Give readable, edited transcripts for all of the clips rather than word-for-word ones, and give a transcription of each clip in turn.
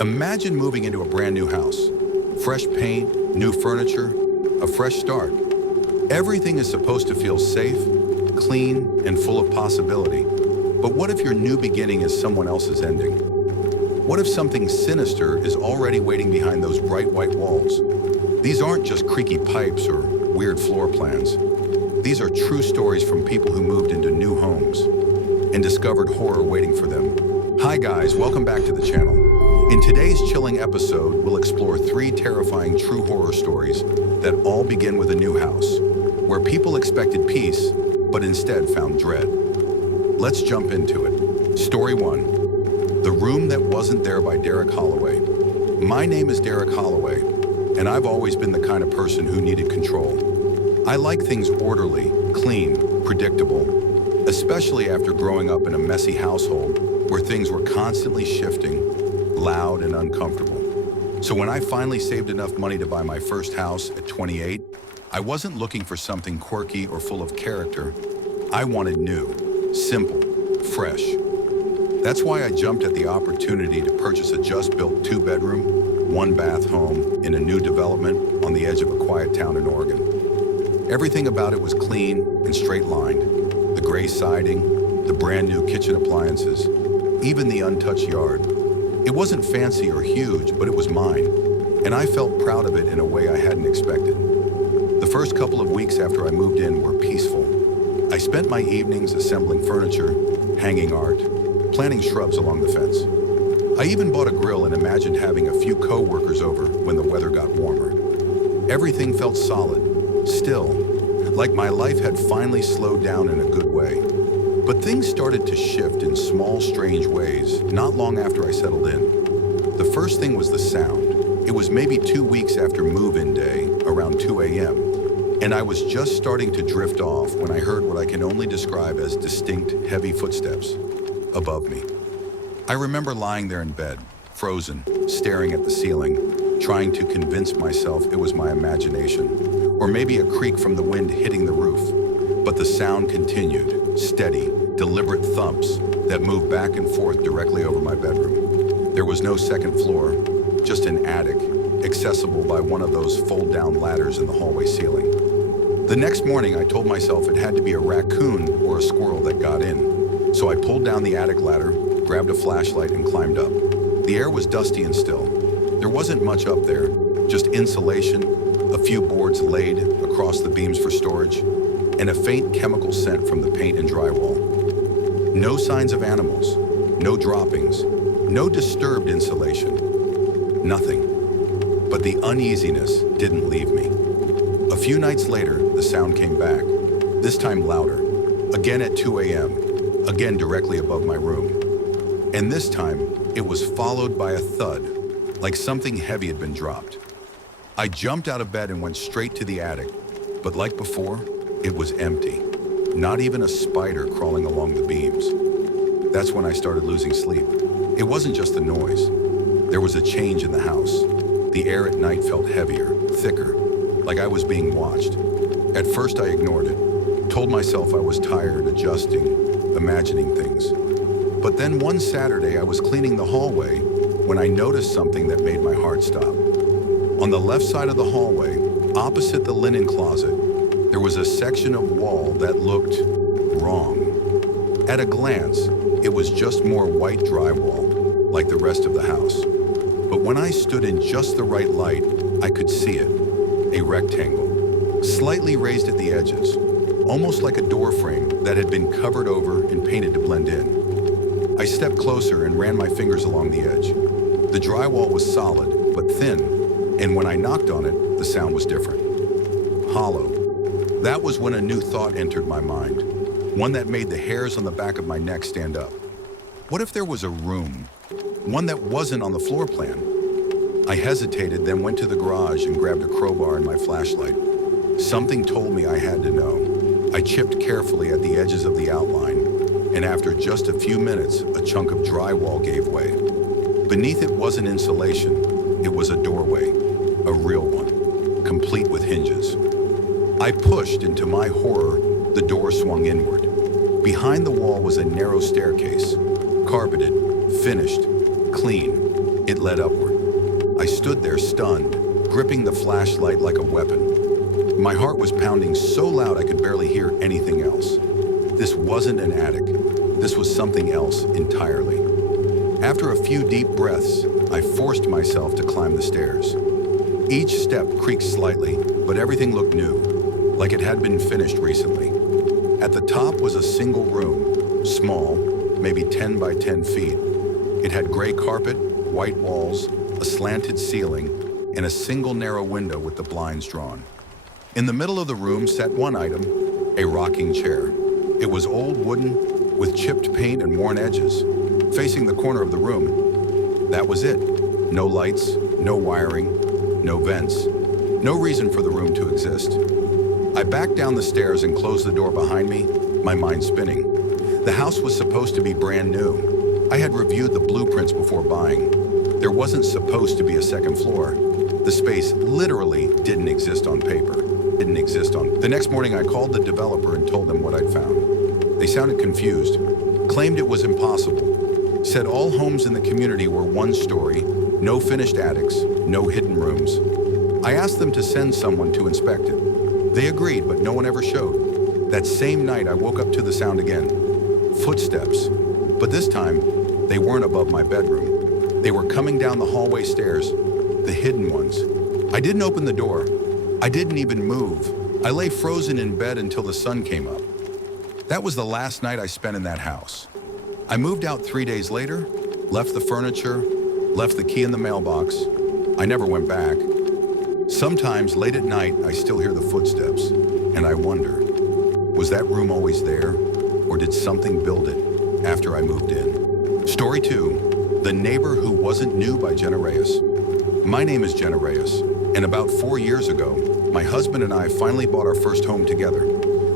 Imagine moving into a brand new house. Fresh paint, new furniture, a fresh start. Everything is supposed to feel safe, clean, and full of possibility. But what if your new beginning is someone else's ending? What if something sinister is already waiting behind those bright white walls? These aren't just creaky pipes or weird floor plans. These are true stories from people who moved into new homes and discovered horror waiting for them. Hi guys, welcome back to the channel. In today's chilling episode, we'll explore 3 terrifying true horror stories that all begin with a new house, where people expected peace, but instead found dread. Let's jump into it. Story 1. The Room That Wasn't There by Holloway. My name is Holloway, and I've always been the kind of person who needed control. I like things orderly, clean, predictable, especially after growing up in a messy household where things were constantly shifting, loud and uncomfortable. So when I finally saved enough money to buy my first house at 28, I wasn't looking for something quirky or full of character. I wanted new, simple, fresh. That's why I jumped at the opportunity to purchase a just-built 2-bedroom, 1-bath home in a new development on the edge of a quiet town in Oregon. Everything about it was clean and straight-lined. The gray siding, the brand-new kitchen appliances, even the untouched yard. It wasn't fancy or huge, but it was mine, and I felt proud of it in a way I hadn't expected. The first couple of weeks after I moved in were peaceful. I spent my evenings assembling furniture, hanging art, planting shrubs along the fence. I even bought a grill and imagined having a few co-workers over when the weather got warmer. Everything felt solid, still, like my life had finally slowed down in a good way. But things started to shift in small, strange ways not long after I settled in. The first thing was the sound. It was maybe 2 weeks after move-in day, around 2 a.m., and I was just starting to drift off when I heard what I can only describe as distinct, heavy footsteps above me. I remember lying there in bed, frozen, staring at the ceiling, trying to convince myself it was my imagination, or maybe a creak from the wind hitting the roof. But the sound continued, steady, deliberate thumps that moved back and forth directly over my bedroom. There was no second floor, just an attic, accessible by one of those fold-down ladders in the hallway ceiling. The next morning, I told myself it had to be a raccoon or a squirrel that got in. So I pulled down the attic ladder, grabbed a flashlight, and climbed up. The air was dusty and still. There wasn't much up there, just insulation, a few boards laid across the beams for storage, and a faint chemical scent from the paint and drywall. No signs of animals, no droppings, no disturbed insulation. Nothing. But the uneasiness didn't leave me. A few nights later, the sound came back, this time louder, again at 2 a.m., again directly above my room. And this time, it was followed by a thud, like something heavy had been dropped. I jumped out of bed and went straight to the attic, but like before, it was empty. Not even a spider crawling along the beams. That's when I started losing sleep. It wasn't just the noise. There was a change in the house. The air at night felt heavier, thicker, like I was being watched. At first I ignored it, told myself I was tired, adjusting, imagining things. But then one Saturday I was cleaning the hallway when I noticed something that made my heart stop. On the left side of the hallway, opposite the linen closet, there was a section of wall that looked wrong. At a glance, it was just more white drywall, like the rest of the house. But when I stood in just the right light, I could see it. A rectangle, slightly raised at the edges, almost like a door frame that had been covered over and painted to blend in. I stepped closer and ran my fingers along the edge. The drywall was solid, but thin, and when I knocked on it, the sound was different. Hollow. That was when a new thought entered my mind, one that made the hairs on the back of my neck stand up. What if there was a room, one that wasn't on the floor plan? I hesitated, then went to the garage and grabbed a crowbar and my flashlight. Something told me I had to know. I chipped carefully at the edges of the outline, and after just a few minutes, a chunk of drywall gave way. Beneath it wasn't insulation, it was a doorway, a real one, complete with hinges. I pushed, and to my horror, the door swung inward. Behind the wall was a narrow staircase, carpeted, finished, clean. It led upward. I stood there stunned, gripping the flashlight like a weapon. My heart was pounding so loud I could barely hear anything else. This wasn't an attic. This was something else entirely. After a few deep breaths, I forced myself to climb the stairs. Each step creaked slightly, but everything looked new, like it had been finished recently. At the top was a single room, small, maybe 10 by 10 feet. It had gray carpet, white walls, a slanted ceiling, and a single narrow window with the blinds drawn. In the middle of the room sat one item, a rocking chair. It was old wooden, with chipped paint and worn edges. Facing the corner of the room, that was it. No lights, no wiring, no vents. No reason for the room to exist. I backed down the stairs and closed the door behind me, my mind spinning. The house was supposed to be brand new. I had reviewed the blueprints before buying. There wasn't supposed to be a second floor. The space literally didn't exist on paper. The next morning I called the developer and told them what I'd found. They sounded confused, claimed it was impossible, said all homes in the community were one story, no finished attics, no hidden rooms. I asked them to send someone to inspect it. They agreed, but no one ever showed. That same night I woke up to the sound again. Footsteps. But this time, they weren't above my bedroom. They were coming down the hallway stairs, the hidden ones. I didn't open the door. I didn't even move. I lay frozen in bed until the sun came up. That was the last night I spent in that house. I moved out 3 days later, left the furniture, left the key in the mailbox. I never went back. Sometimes late at night, I still hear the footsteps, and I wonder, was that room always there, or did something build it after I moved in? Story 2, The Neighbor Who Wasn't New by Jenna Reyes. My name is Jenna Reyes, and about 4 years ago, my husband and I finally bought our first home together.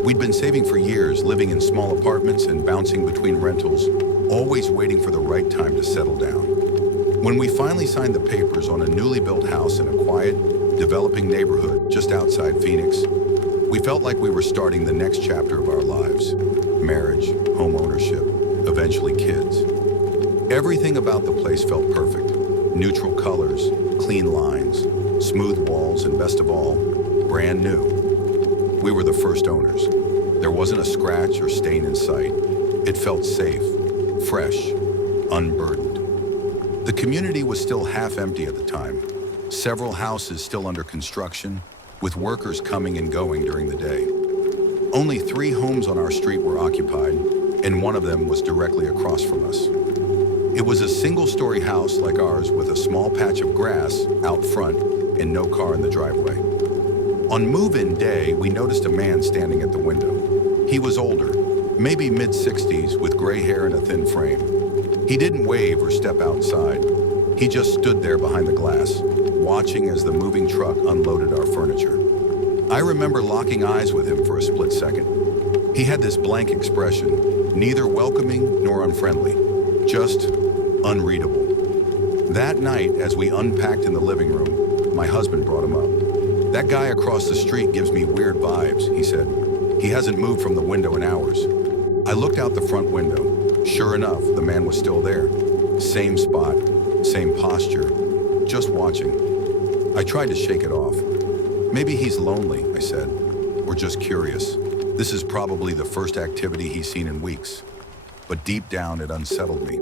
We'd been saving for years, living in small apartments and bouncing between rentals, always waiting for the right time to settle down. When we finally signed the papers on a newly built house in a quiet, developing neighborhood just outside Phoenix, we felt like we were starting the next chapter of our lives. Marriage, home ownership, eventually kids. Everything about the place felt perfect. Neutral colors, clean lines, smooth walls, and best of all, brand new. We were the first owners. There wasn't a scratch or stain in sight. It felt safe, fresh, unburdened. The community was still half empty at the time. Several houses still under construction, with workers coming and going during the day. Only 3 homes on our street were occupied, and one of them was directly across from us. It was a single-story house like ours with a small patch of grass out front and no car in the driveway. On move-in day, we noticed a man standing at the window. He was older, maybe mid-60s, with gray hair and a thin frame. He didn't wave or step outside. He just stood there behind the glass, watching as the moving truck unloaded our furniture. I remember locking eyes with him for a split second. He had this blank expression, neither welcoming nor unfriendly, just unreadable. That night, as we unpacked in the living room, my husband brought him up. "That guy across the street gives me weird vibes," he said. "He hasn't moved from the window in hours." I looked out the front window. Sure enough, the man was still there. Same spot, same posture, just watching. I tried to shake it off. "Maybe he's lonely," I said, "or just curious. This is probably the first activity he's seen in weeks." But deep down, it unsettled me.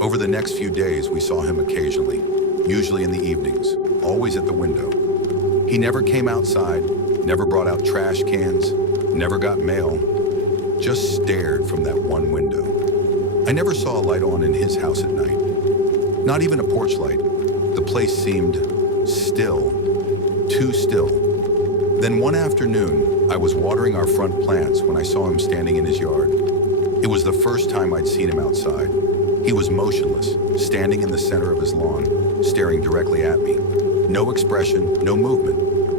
Over the next few days, we saw him occasionally, usually in the evenings, always at the window. He never came outside, never brought out trash cans, never got mail, just stared from that one window. I never saw a light on in his house at night. Not even a porch light. The place seemed still, too still. Then one afternoon, I was watering our front plants when I saw him standing in his yard. It was the first time I'd seen him outside. He was motionless, standing in the center of his lawn, staring directly at me. No expression, no movement.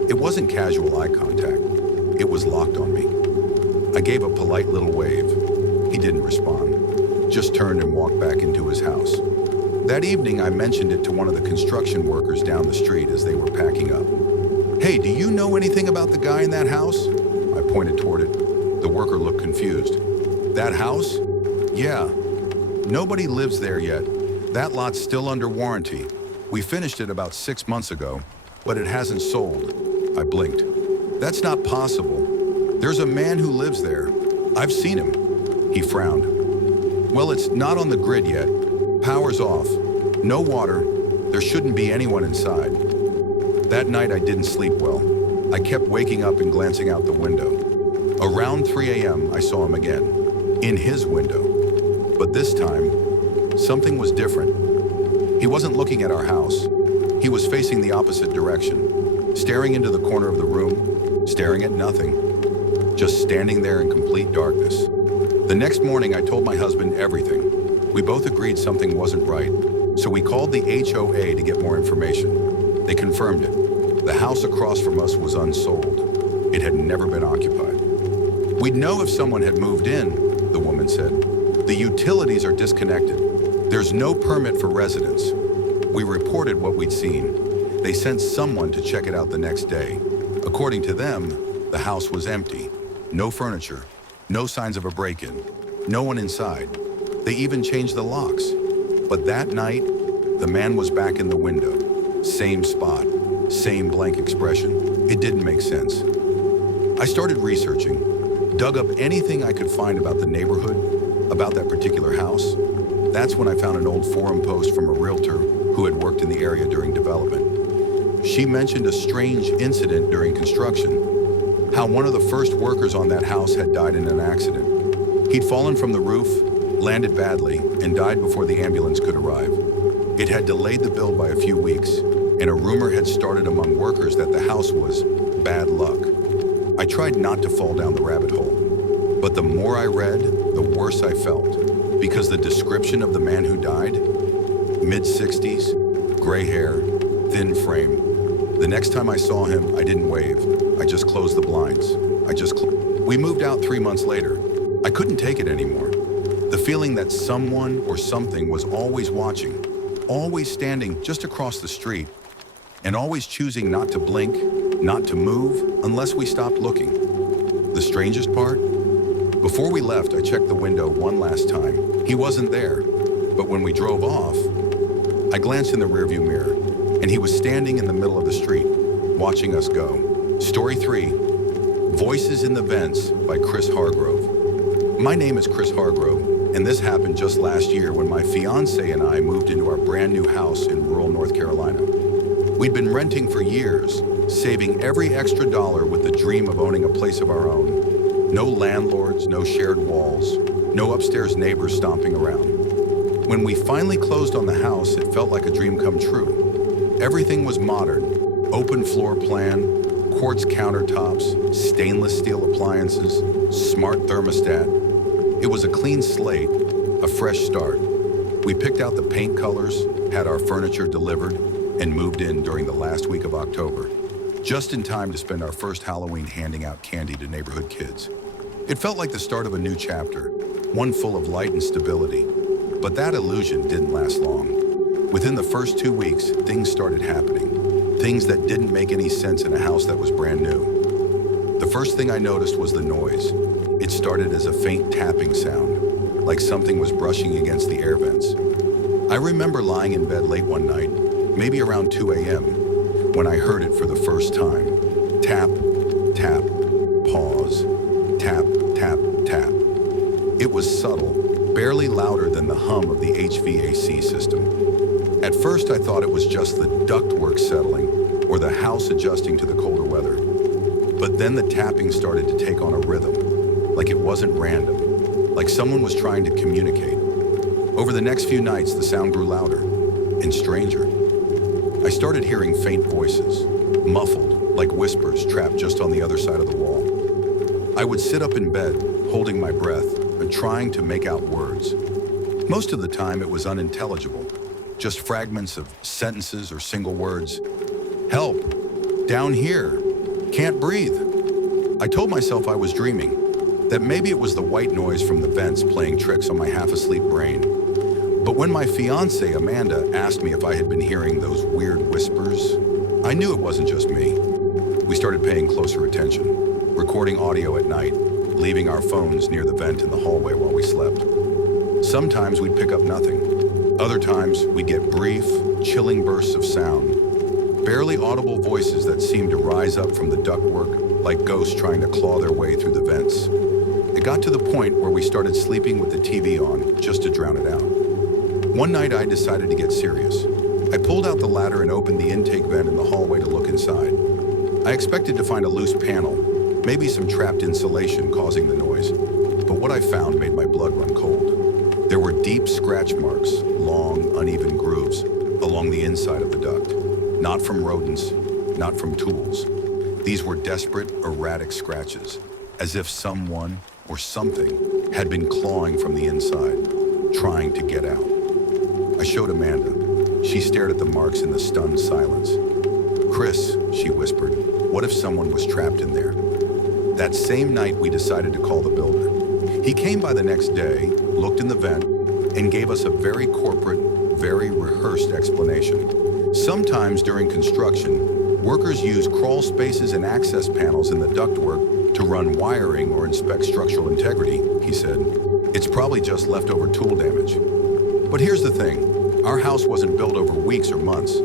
It wasn't casual eye contact. It was locked on me. I gave a polite little wave. He didn't respond, just turned and walked back into his house. That evening, I mentioned it to one of the construction workers down the street as they were packing up. "Hey, do you know anything about the guy in that house?" I pointed toward it. The worker looked confused. "That house? Yeah. Nobody lives there yet. That lot's still under warranty. We finished it about 6 months ago, but it hasn't sold. I blinked. That's not possible. There's a man who lives there. I've seen him. He frowned. Well, it's not on the grid yet. Power's off. No water. There shouldn't be anyone inside. That night I didn't sleep well. I kept waking up and glancing out the window. Around 3 a.m. I saw him again. In his window. But this time, something was different. He wasn't looking at our house. He was facing the opposite direction, staring into the corner of the room, staring at nothing, just standing there in complete darkness. The next morning, I told my husband everything. We both agreed something wasn't right, so we called the HOA to get more information. They confirmed it. The house across from us was unsold. It had never been occupied. We'd know if someone had moved in, the woman said. The utilities are disconnected. There's no permit for residents. We reported what we'd seen. They sent someone to check it out the next day. According to them, the house was empty. No furniture, no signs of a break-in, no one inside. They even changed the locks. But that night, the man was back in the window. Same spot, same blank expression. It didn't make sense. I started researching, dug up anything I could find about the neighborhood, about that particular house. That's when I found an old forum post from a realtor who had worked in the area during development. She mentioned a strange incident during construction, how one of the first workers on that house had died in an accident. He'd fallen from the roof, landed badly, and died before the ambulance could arrive. It had delayed the build by a few weeks, and a rumor had started among workers that the house was bad luck. I tried not to fall down the rabbit hole, but the more I read, the worse I felt, because the description of the man who died, mid-60s, gray hair, thin frame. The next time I saw him, I didn't wave. I just closed the blinds. We moved out 3 months later. I couldn't take it anymore. The feeling that someone or something was always watching, always standing just across the street, and always choosing not to blink, not to move, unless we stopped looking. The strangest part? Before we left, I checked the window one last time. He wasn't there, but when we drove off, I glanced in the rearview mirror, and he was standing in the middle of the street, watching us go. Story 3, Voices in the Vents by Chris Hargrove. My name is Chris Hargrove, and this happened just last year when my fiancée and I moved into our brand new house in rural North Carolina. We'd been renting for years, saving every extra dollar with the dream of owning a place of our own. No landlords, no shared walls, no upstairs neighbors stomping around. When we finally closed on the house, it felt like a dream come true. Everything was modern, open floor plan, quartz countertops, stainless steel appliances, smart thermostat. It was a clean slate, a fresh start. We picked out the paint colors, had our furniture delivered, and moved in during the last week of October, just in time to spend our first Halloween handing out candy to neighborhood kids. It felt like the start of a new chapter, one full of light and stability. But that illusion didn't last long. Within the first 2 weeks, things started happening. Things that didn't make any sense in a house that was brand new. The first thing I noticed was the noise. It started as a faint tapping sound, like something was brushing against the air vents. I remember lying in bed late one night, maybe around 2 a.m., when I heard it for the first time. Tap, tap, pause, tap, tap, tap. It was subtle, barely louder than the hum of the HVAC system. At first, I thought it was just the ductwork settling or the house adjusting to the colder weather. But then the tapping started to take on a rhythm, like it wasn't random, like someone was trying to communicate. Over the next few nights, the sound grew louder and stranger. I started hearing faint voices, muffled, like whispers trapped just on the other side of the wall. I would sit up in bed, holding my breath, and trying to make out words. Most of the time, it was unintelligible, just fragments of sentences or single words. Help, down here, can't breathe. I told myself I was dreaming, that maybe it was the white noise from the vents playing tricks on my half-asleep brain. But when my fiancée, Amanda, asked me if I had been hearing those weird whispers, I knew it wasn't just me. We started paying closer attention, recording audio at night, leaving our phones near the vent in the hallway while we slept. Sometimes we'd pick up nothing. Other times, we get brief, chilling bursts of sound, barely audible voices that seem to rise up from the ductwork like ghosts trying to claw their way through the vents. It got to the point where we started sleeping with the TV on just to drown it out. One night, I decided to get serious. I pulled out the ladder and opened the intake vent in the hallway to look inside. I expected to find a loose panel, maybe some trapped insulation causing the noise, but what I found made my blood run cold. There were deep scratch marks, long, uneven grooves along the inside of the duct, not from rodents, not from tools. These were desperate, erratic scratches, as if someone or something had been clawing from the inside, trying to get out. I showed Amanda. She stared at the marks in the stunned silence. "Chris," she whispered, "what if someone was trapped in there?" That same night, we decided to call the builder. He came by the next day, looked in the vent, and gave us a very corporate, very rehearsed explanation. Sometimes during construction, workers use crawl spaces and access panels in the ductwork to run wiring or inspect structural integrity, he said. It's probably just leftover tool damage. But here's the thing. Our house wasn't built over weeks or months.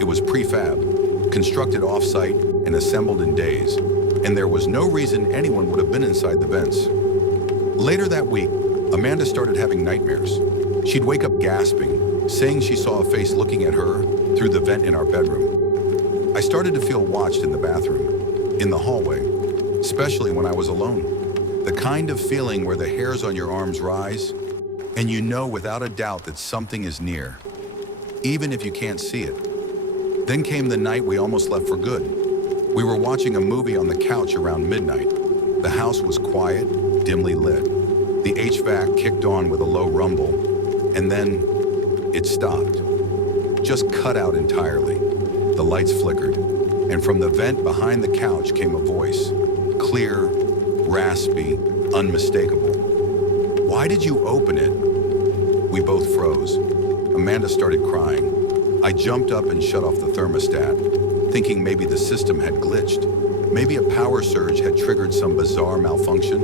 It was prefab, constructed off-site and assembled in days, and there was no reason anyone would have been inside the vents. Later that week, Amanda started having nightmares. She'd wake up gasping, saying she saw a face looking at her through the vent in our bedroom. I started to feel watched in the bathroom, in the hallway, especially when I was alone. The kind of feeling where the hairs on your arms rise, and you know without a doubt that something is near, even if you can't see it. Then came the night we almost left for good. We were watching a movie on the couch around midnight. The house was quiet, dimly lit. The HVAC kicked on with a low rumble, and then it stopped. Just cut out entirely. The lights flickered, and from the vent behind the couch came a voice, clear, raspy, unmistakable. "Why did you open it?" We both froze. Amanda started crying. I jumped up and shut off the thermostat, thinking maybe the system had glitched. Maybe a power surge had triggered some bizarre malfunction,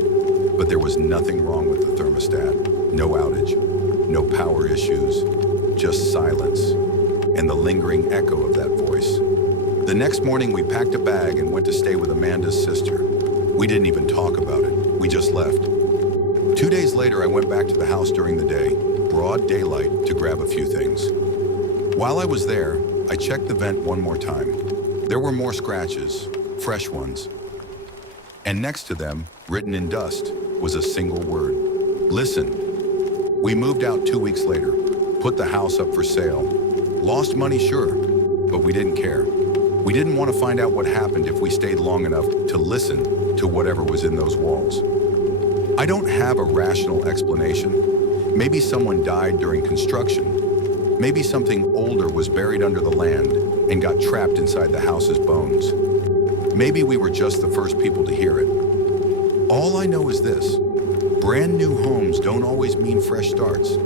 but there was nothing wrong with the thermostat. No outage, no power issues, just silence, and the lingering echo of that voice. The next morning, we packed a bag and went to stay with Amanda's sister. We didn't even talk about it. We just left. 2 days later, I went back to the house during the day, broad daylight, to grab a few things. While I was there, I checked the vent one more time. There were more scratches, fresh ones. And next to them, written in dust, was a single word: listen. We moved out 2 weeks later, put the house up for sale. Lost money, sure, but we didn't care. We didn't want to find out what happened if we stayed long enough to listen to whatever was in those walls. I don't have a rational explanation. Maybe someone died during construction. Maybe something older was buried under the land and got trapped inside the house's bones. Maybe we were just the first people to hear it. All I know is this: brand new homes don't always mean fresh starts.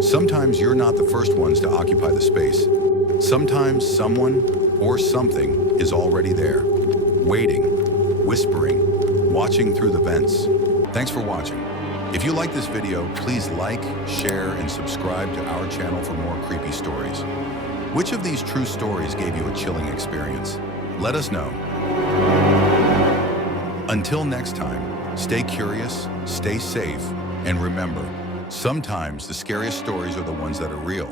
Sometimes you're not the first ones to occupy the space. Sometimes someone or something is already there, waiting, whispering, watching through the vents. Thanks for watching. If you like this video, please like, share, and subscribe to our channel for more creepy stories. Which of these true stories gave you a chilling experience? Let us know. Until next time, stay curious, stay safe, and remember, sometimes the scariest stories are the ones that are real.